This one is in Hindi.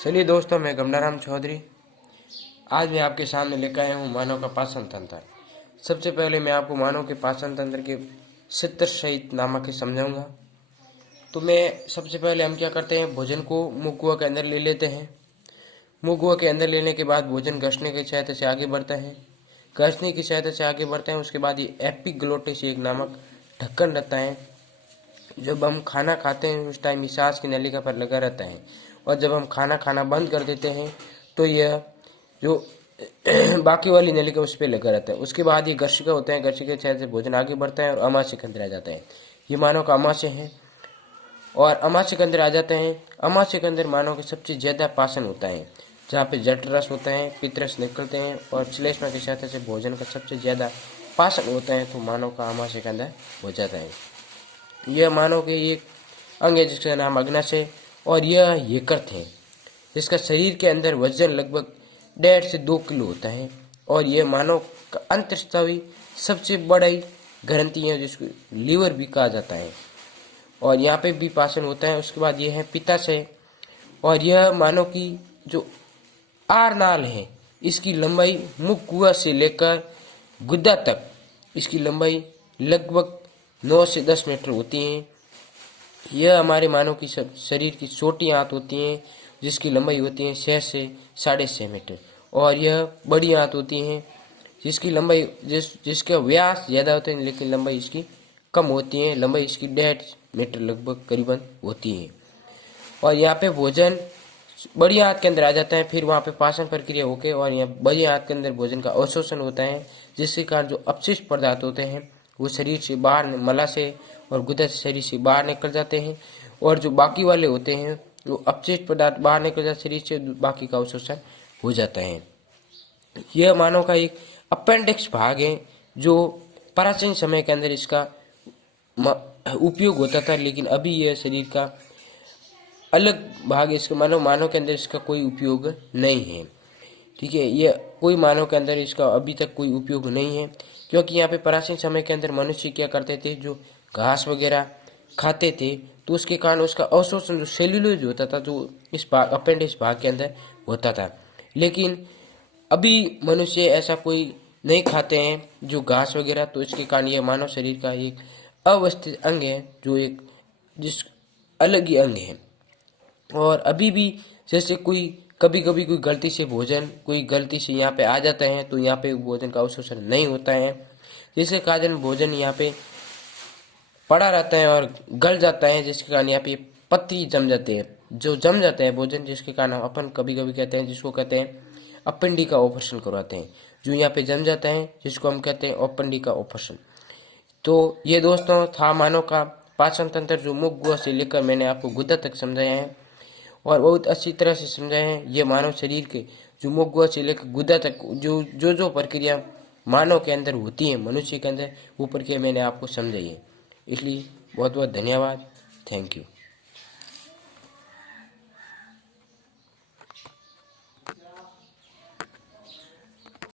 चलिए दोस्तों, मैं गमनाराम चौधरी आज मैं आपके सामने लेकर आया हूँ मानव का पाचन तंत्र। सबसे पहले मैं आपको मानव के पाचन तंत्र के सूत्र सहित नामक के समझाऊंगा। तो मैं सबसे पहले हम क्या करते हैं, भोजन को मुख गुहा के अंदर ले लेते हैं। मुख गुहा के अंदर लेने के बाद भोजन घसने की सहायता से आगे बढ़ता है। घसने की सहायता से आगे बढ़ता है, उसके बाद ये एपिग्लोटिस एक नामक ढक्कन रहता है। जब हम खाना खाते हैं उस टाइम सांस की नलिका पर लगा रहता है, और जब हम खाना खाना बंद कर देते हैं तो यह जो बाकी वाली नलिका उस पर लगा रहता है। उसके बाद ये गर्शिका होता है, गर्शिका की सहायता से भोजन आगे बढ़ता है और अमाशय के अंदर आ जाता है। ये मानव का अमाशय है और अमाशय के अंदर आ जाते हैं। अमाशय के अंदर मानव के सबसे ज़्यादा पाचन होता है, जहाँ पे जठरस होता है, पित्तरस निकलते हैं और श्लेष्मा की सहायता से भोजन का सबसे ज़्यादा पाचन होता है, तो मानव का अमाशय के अंदर हो जाता है। यह मानव के एक अंग है जिसका नाम अग्नाशय, और यह यकृत है जिसका शरीर के अंदर वजन लगभग 1.5 से 2 किलो होता है। और यह मानव का अंतःस्रावी सबसे बड़ी ग्रंथि है जिसको लीवर भी कहा जाता है, और यहाँ पे भी पाचन होता है। उसके बाद यह है पित्ताशय, और यह मानव की जो आरनाल है, इसकी लंबाई मुख गुहा से लेकर गुद्दा तक इसकी लंबाई लगभग 9 से 10 मीटर होती है। यह हमारे मानव की शरीर की छोटी आंत होती हैं जिसकी लंबाई होती है 6 से 6.5 मीटर, और यह बड़ी आंत होती है जिसकी लंबाई जिसका व्यास ज़्यादा होता है लेकिन लंबाई इसकी कम होती है। लंबाई इसकी 1.5 मीटर लगभग करीबन होती है। और यहाँ पे भोजन बड़ी आंत के अंदर आ जाता है, फिर वहाँ पे पाचन प्रक्रिया होके और यहाँ बड़ी आंत के अंदर भोजन का अवशोषण होता है, जिसके कारण जो अपशिष्ट पदार्थ होते हैं वो शरीर से बाहर, मला से और गुदा से शरीर से बाहर निकल जाते हैं, और जो बाकी वाले होते हैं वो अपशिष्ट पदार्थ बाहर निकल जाते शरीर से, बाकी का अवशोषण हो जाता है। यह मानव का एक अपेंडिक्स भाग है जो प्राचीन समय के अंदर इसका उपयोग होता था, लेकिन अभी यह शरीर का अलग भाग, इसका मानव के अंदर इसका कोई उपयोग नहीं है। ठीक है, ये कोई मानव के अंदर इसका अभी तक कोई उपयोग नहीं है, क्योंकि यहाँ पे प्राचीन समय के अंदर मनुष्य क्या करते थे, जो घास वगैरह खाते थे तो उसके कारण उसका अवशोषण जो सेल्यूलोज होता था जो इस भाग अपेंडिक्स भाग के अंदर होता था। लेकिन अभी मनुष्य ऐसा कोई नहीं खाते हैं जो घास वगैरह, तो इसके कारण यह मानव शरीर का एक अवस्थित अंग है, जो एक जिस अलग ही अंग है। और अभी भी जैसे कोई कभी कभी कोई गलती से भोजन कोई गलती से यहाँ पे आ जाता है तो यहाँ पे भोजन का अवशोषण नहीं होता है, जिसके कारण भोजन यहाँ पे पड़ा रहता है और गल जाता है, जिसके कारण यहाँ पे पत्ती जम जाते हैं, जो जम जाता है भोजन, जिसके कारण हम अपन कभी कभी कहते हैं, जिसको कहते हैं अपेंडी का ऑपरेशन करवाते हैं, जो यहाँ पे जम जाता है जिसको हम कहते हैं अपेंडी का ऑपरेशन। तो ये दोस्तों था मानव का पाचन तंत्र, जो मुख गुहा से लेकर मैंने आपको गुदा तक समझाया है और बहुत अच्छी तरह से समझाए हैं। ये मानव शरीर के जो मुख गुहा से लेकर गुदा तक जो प्रक्रिया मानव के अंदर होती है, मनुष्य के अंदर, वो प्रक्रिया मैंने आपको समझाई है। इसलिए बहुत बहुत धन्यवाद। Thank you.